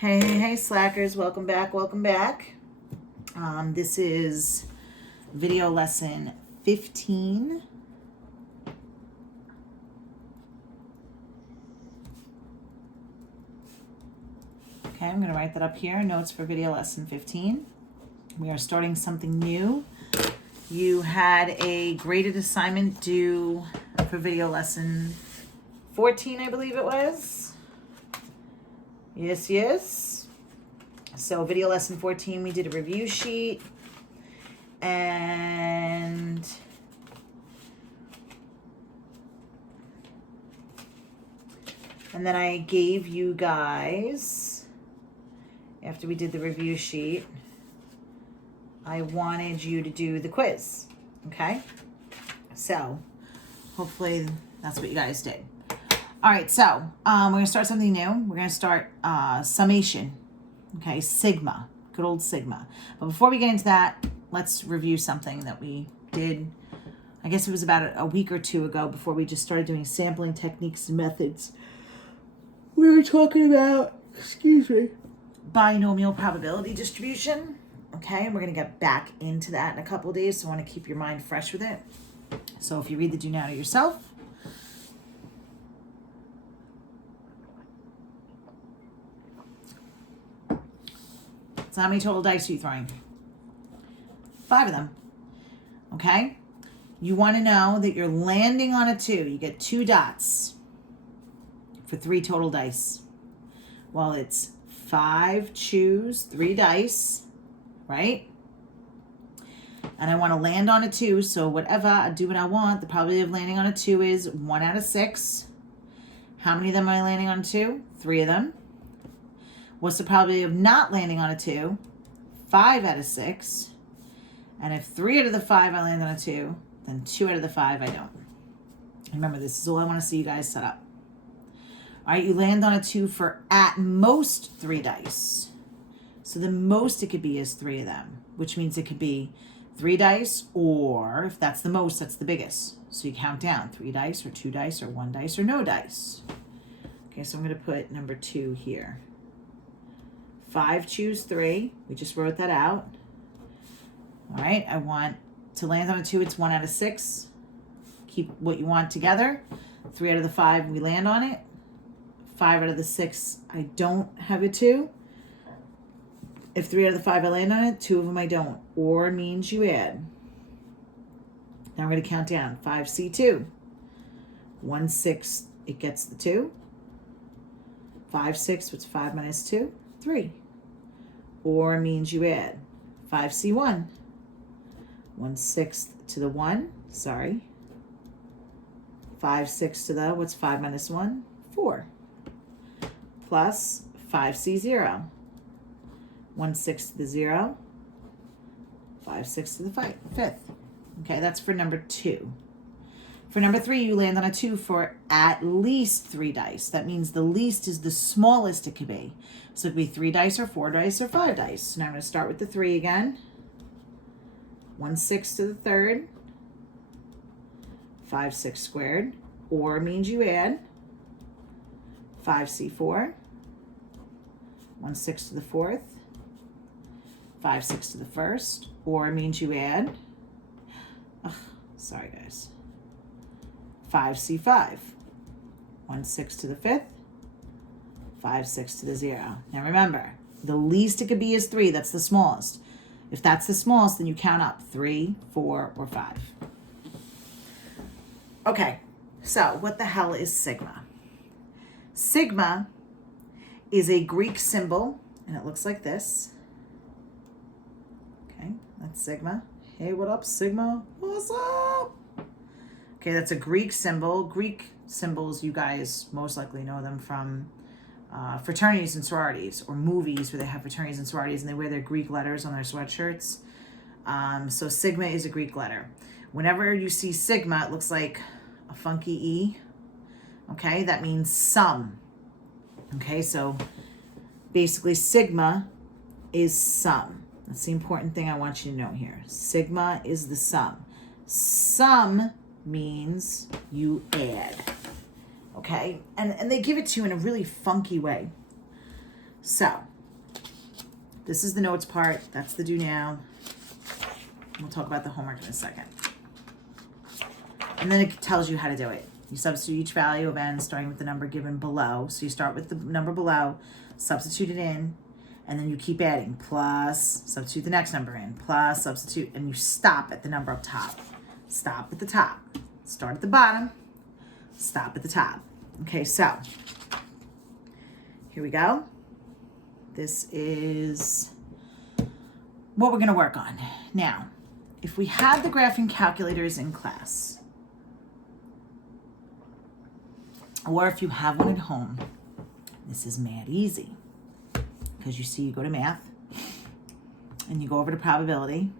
Hey, slackers, welcome back, this is video lesson 15. Okay, I'm going to write that up here, notes for video lesson 15. We are starting something new. You had a graded assignment due for video lesson 14, I believe it was. Yes. So video lesson 14, we did a review sheet. And then I gave you guys, after we did the review sheet, I wanted you to do the quiz. Okay? So hopefully that's what you guys did. All right, so we're going to start something new. We're going to start summation. Okay, sigma. Good old sigma. But before we get into that, let's review something that we did. I guess it was about a week or two ago before we just started doing sampling techniques and methods. We were talking about, binomial probability distribution. Okay, and we're going to get back into that in a couple of days, so I want to keep your mind fresh with it. So if you read the do now to yourself. So how many total dice are you throwing? 5 of them. Okay? You want to know that you're landing on a 2. You get 2 dots for 3 total dice. Well, it's 5, choose 3 dice, right? And I want to land on a 2, so whatever, I do what I want. The probability of landing on a 2 is 1 out of 6. How many of them am I landing on 2? 3 of them. What's the probability of not landing on a 2? 5 out of 6. And if 3 out of the 5 I land on a 2, then 2 out of the 5 I don't. Remember, this is all I want to see you guys set up. All right, you land on a 2 for at most 3 dice. So the most it could be is 3 of them, which means it could be 3 dice, or if that's the most, that's the biggest. So you count down 3 dice or 2 dice or 1 dice or no dice. Okay, so I'm going to put number 2 here. 5, choose 3. We just wrote that out. All right, I want to land on a 2. It's 1 out of 6. Keep what you want together. 3 out of the 5, we land on it. 5 out of the 6, I don't have a 2. If 3 out of the 5 I land on it, 2 of them I don't. Or means you add. Now we're going to count down. 5C2. 1 6, it gets the 2. 5 6, what's 5 minus 2? 3. Or means you add. 5C1. 1/6 to the 1. Sorry. 5 6 to the, what's 5 minus 1? 4. Plus 5C0. 1/6 to the 0. 5 6 to the 5th. Okay, that's for number 2. For number 3, you land on a 2 for at least 3 dice. That means the least is the smallest it could be. So it could be 3 dice or 4 dice or 5 dice. So now I'm going to start with the 3 again. 1/6 to the 3rd. 5 6 squared. Or means you add. 5C4. 1/6 to the 4th. 5 6 to the 1st. Or means you add. Sorry, guys. 5C5. 1/6 to the 5th. 5 6 to the 0. Now remember, the least it could be is 3. That's the smallest. If that's the smallest, then you count up 3, 4, or 5. Okay, so what the hell is sigma? Sigma is a Greek symbol, and it looks like this. Okay, that's sigma. Hey, what up, sigma? What's up? Okay, that's a Greek symbol. Greek symbols, you guys most likely know them from fraternities and sororities, or movies where they have fraternities and sororities and they wear their Greek letters on their sweatshirts. So sigma is a Greek letter. Whenever you see sigma, it looks like a funky E. Okay, that means sum. Okay, so basically sigma is sum. That's the important thing I want you to know here. Sigma is the sum. Sum means you add. Okay, and they give it to you in a really funky way. So this is the notes part. That's the do now. We'll talk about the homework in a second. And then it tells you how to do it. You substitute each value of n starting with the number given below. So you start with the number below, substitute it in, and then you keep adding. Plus, substitute the next number in. Plus, substitute, and you stop at the number up top. Stop at the top. Start at the bottom. Stop at the top. Okay, so here we go. This is what we're going to work on. Now, if we had the graphing calculators in class, or if you have one at home, this is mad easy. Because you see, you go to math, and you go over to probability.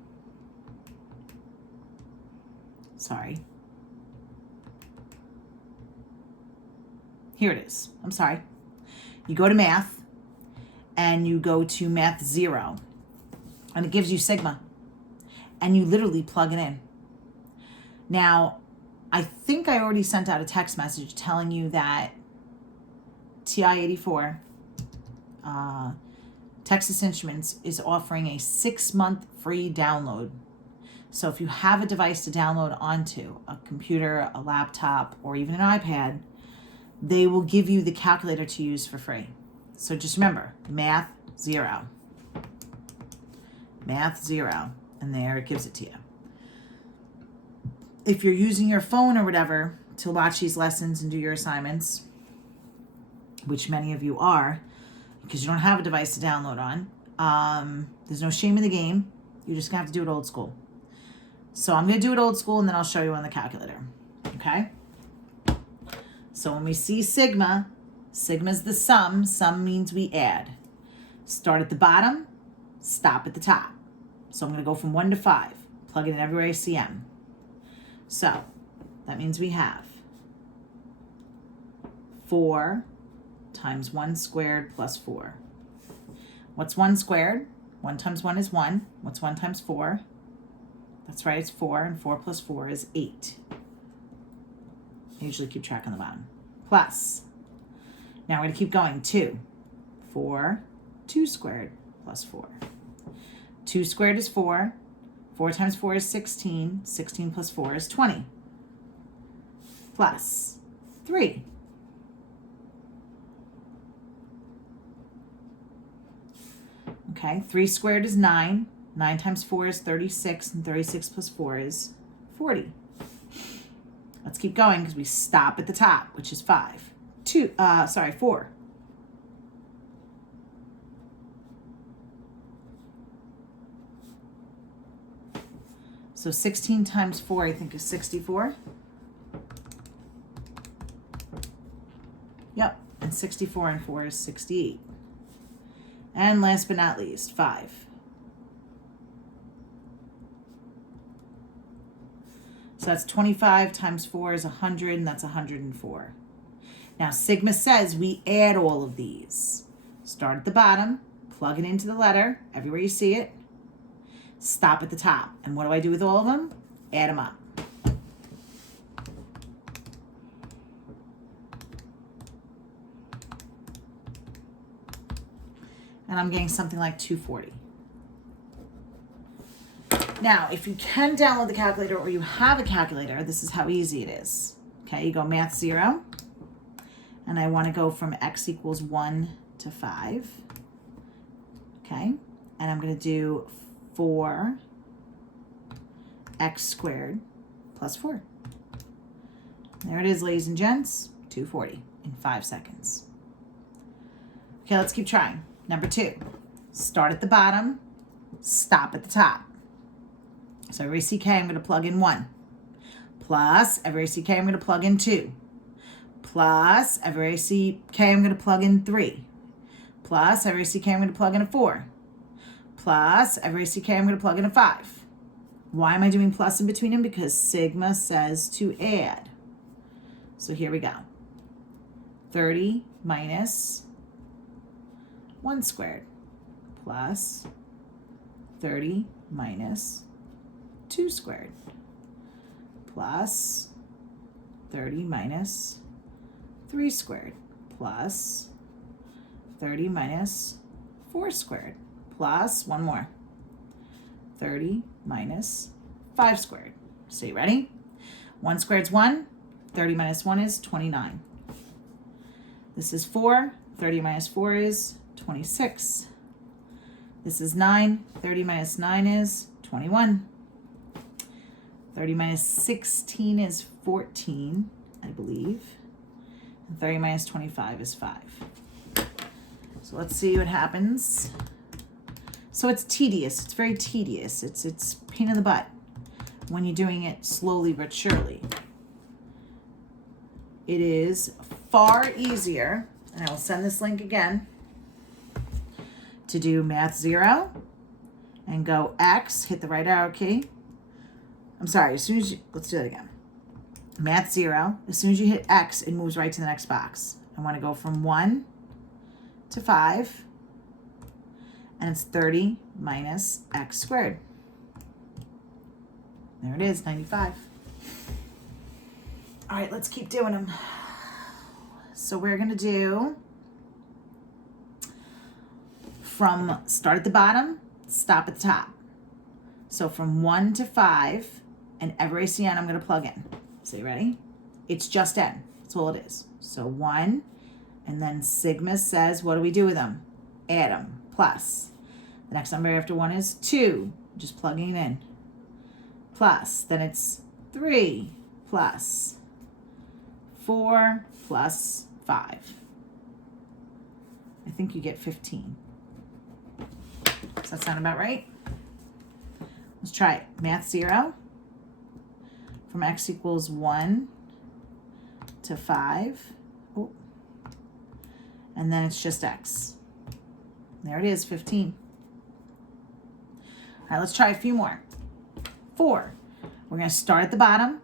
Sorry. Here it is. I'm sorry. You go to math, and you go to math 0, and it gives you sigma, and you literally plug it in. Now, I think I already sent out a text message telling you that TI-84, Texas Instruments, is offering a 6-month free download. So if you have a device to download onto, a computer, a laptop, or even an iPad, they will give you the calculator to use for free. So just remember, math 0. Math 0. And there it gives it to you. If you're using your phone or whatever to watch these lessons and do your assignments, which many of you are, because you don't have a device to download on, there's no shame in the game. You're just going to have to do it old school. So I'm going to do it old school, and then I'll show you on the calculator. Okay? So when we see sigma, sigma's the sum. Sum means we add. Start at the bottom, stop at the top. So I'm going to go from 1 to 5. Plug it in everywhere I see M. So that means we have 4 times 1 squared plus 4. What's 1 squared? 1 times 1 is 1. What's 1 times 4? That's right, it's 4, and 4 plus 4 is 8. I usually keep track on the bottom. Plus. Now we're going to keep going. 2. 4, 2 squared plus 4. 2 squared is 4. 4 times 4 is 16. 16 plus 4 is 20. Plus 3. Okay, 3 squared is 9. 9 times 4 is 36, and 36 plus 4 is 40. Let's keep going because we stop at the top, which is 5. 4. So 16 times 4, I think, is 64. Yep, and 64 and 4 is 68. And last but not least, 5. So that's 25 times 4 is 100, and that's 104. Now, sigma says we add all of these. Start at the bottom, plug it into the letter, everywhere you see it. Stop at the top. And what do I do with all of them? Add them up. And I'm getting something like 240. Now, if you can download the calculator or you have a calculator, this is how easy it is. Okay, you go math 0. And I want to go from x equals 1 to 5. Okay, and I'm going to do 4 x squared plus 4. There it is, ladies and gents, 240 in 5 seconds. Okay, let's keep trying. Number 2, start at the bottom, stop at the top. So every CK, I'm going to plug in 1. Plus, every CK, I'm going to plug in 2. Plus, every CK, I'm going to plug in 3. Plus, every CK, I'm going to plug in a 4. Plus, every CK, I'm going to plug in a 5. Why am I doing plus in between them? Because sigma says to add. So here we go. 30 minus 1 squared plus 30 minus 2 squared plus 30 minus 3 squared plus 30 minus 4 squared, plus one more, 30 minus 5 squared. So you ready? 1 squared is 1, 30 minus 1 is 29. This is 4, 30 minus 4 is 26. This is 9, 30 minus 9 is 21. 30 minus 16 is 14, I believe. And 30 minus 25 is 5. So let's see what happens. So it's tedious. It's very tedious. It's pain in the butt when you're doing it slowly but surely. It is far easier, and I will send this link again, to do Math 0 and go X, hit the right arrow key. I'm sorry, as soon as you, let's do that again. Math 0, as soon as you hit X, it moves right to the next box. I want to go from 1 to 5, and it's 30 minus X squared. There it is, 95. All right, let's keep doing them. So we're going to do from start at the bottom, stop at the top. So from 1 to 5, and every ACN I'm going to plug in. So you ready? It's just N. That's all it is. So 1, and then sigma says, what do we do with them? Add them, plus. The next number after 1 is 2, just plugging it in. Plus, then it's 3, plus 4, plus 5. I think you get 15. Does that sound about right? Let's try it. Math 0 from X equals 1 to 5. Oh. And then it's just X. There it is, 15. All right, let's try a few more. 4. We're going to start at the bottom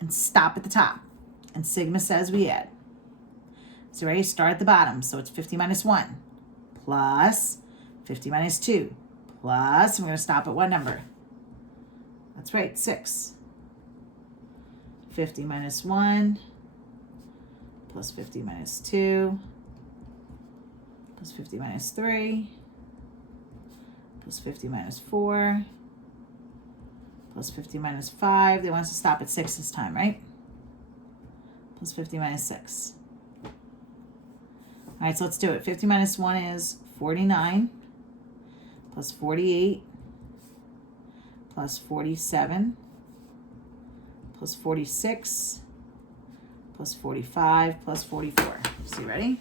and stop at the top. And sigma says we add. So ready? Start at the bottom. So it's 50 minus 1 plus 50 minus 2 plus, and we're going to stop at what number? That's right, 6. 50 minus 1 plus 50 minus 2 plus 50 minus 3 plus 50 minus 4 plus 50 minus 5. They want us to stop at 6 this time, right? Plus 50 minus 6. All right, so let's do it. 50 minus 1 is 49 plus 48 plus 47 plus 46 plus 45 plus 44. So you ready?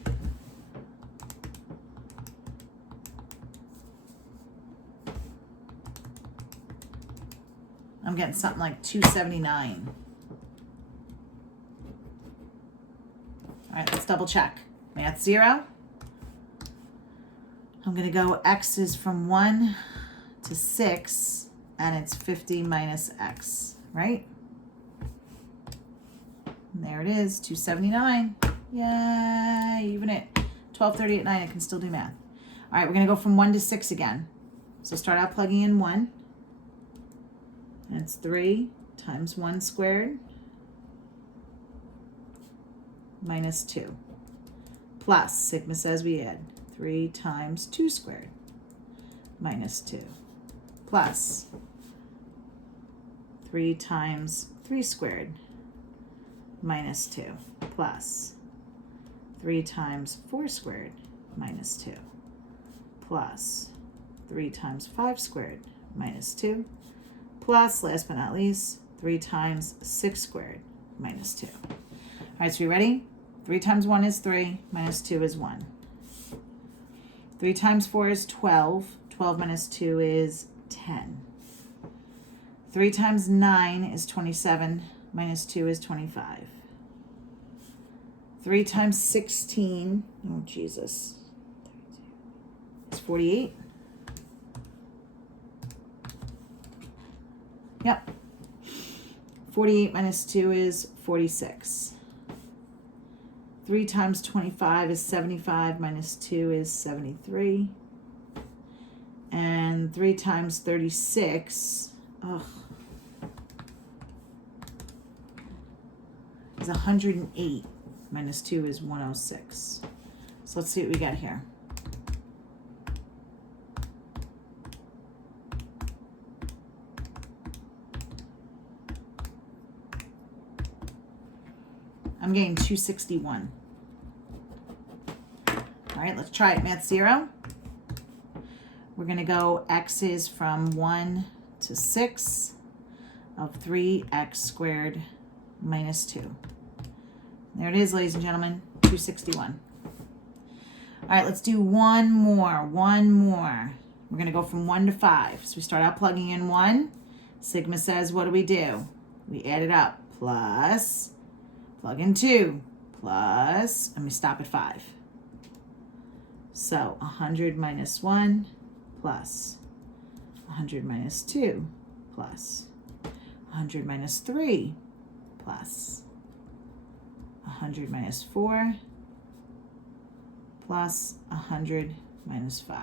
I'm getting something like 279. All right, let's double check. Math 0. I'm going to go X is from 1 to 6, and it's 50 minus X, right? And there it is, 279. Yay, even at 12:30 at night, I can still do math. All right, we're going to go from 1 to 6 again. So start out plugging in 1. And it's 3 times 1 squared minus 2. Plus, sigma says we add 3 times 2 squared minus 2. Plus 3 times 3 squared minus 2. Plus 3 times 4 squared minus 2. Plus 3 times 5 squared minus 2. Plus, last but not least, 3 times 6 squared minus 2. All right, so you ready? 3 times 1 is 3, minus 2 is 1. 3 times 4 is 12. 12 minus 2 is 10. 3 times 9 is 27, minus 2 is 25. 3 times 16, oh Jesus, is 48. Yep. 48 minus 2 is 46. 3 times 25 is 75, minus 2 is 73. And 3 times 36, is 108, minus 2 is 106. So let's see what we got here. I'm getting 261. All right, let's try it. Math 0. We're going to go x's from 1 to 6 of 3x squared minus 2. There it is, ladies and gentlemen, 261. All right, let's do one more. We're going to go from 1 to 5. So we start out plugging in 1. Sigma says, what do? We add it up. Plus, plug in 2. Plus, and we stop at 5. So 100 minus 1 plus 100 minus 2 plus 100 minus 3 plus 100 minus 4 plus 100 minus 5.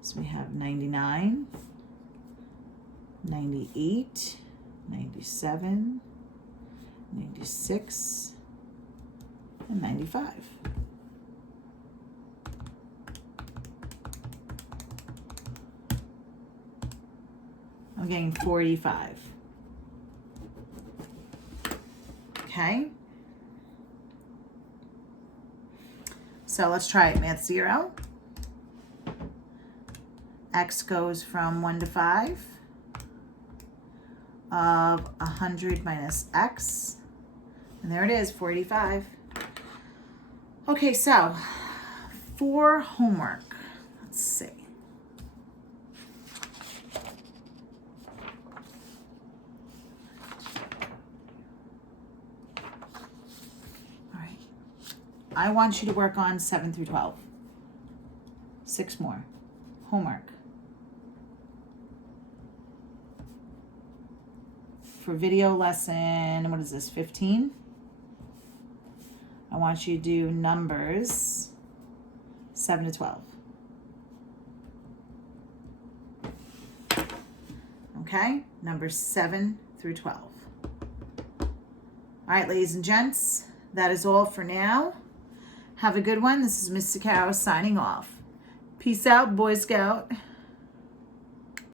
So we have 99, 98, 97, 96, and 95. I'm getting 45. Okay. So let's try it. Math 0. X goes from 1 to 5 of 100 minus x. And there it is, 45. Okay, so for homework, let's see. All right. I want you to work on 7 through 12. 6 more. Homework. For video lesson, what is this, 15? I want you to do numbers 7 to 12. Okay, numbers 7 through 12. All right, ladies and gents, that is all for now. Have a good one. This is Miss Sicaro signing off. Peace out, Boy Scout.